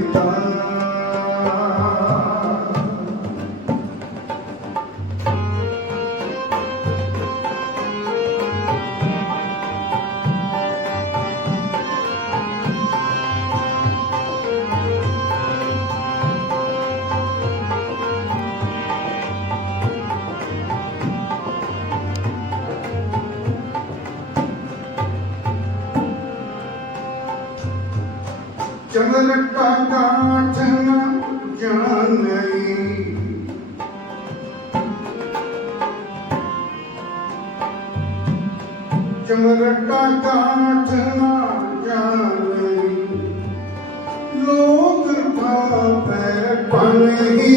the top. चमन का गाठना ज्ञान चमन का गाठना ज्ञान लोग लोग खा पैर पानी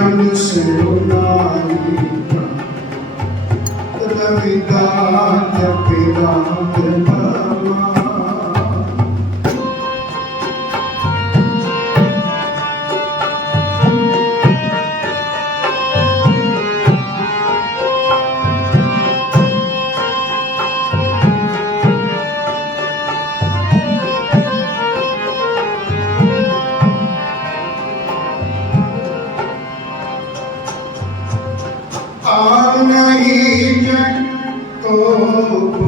I am the Thank you. Oh, no,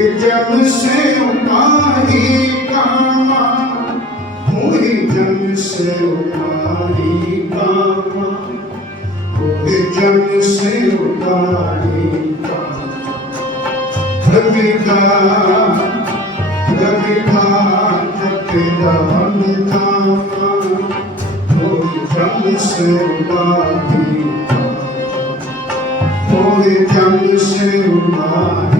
जब से उपाही कामा हुई जब से उपाही कामा हुई जब से उपाही कामा प्रभिता प्रभिता जपिता कामा हुई जब से उपाही कामा हुई जब से उपाही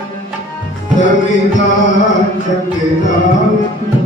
Tatita, Tatita, Tatita,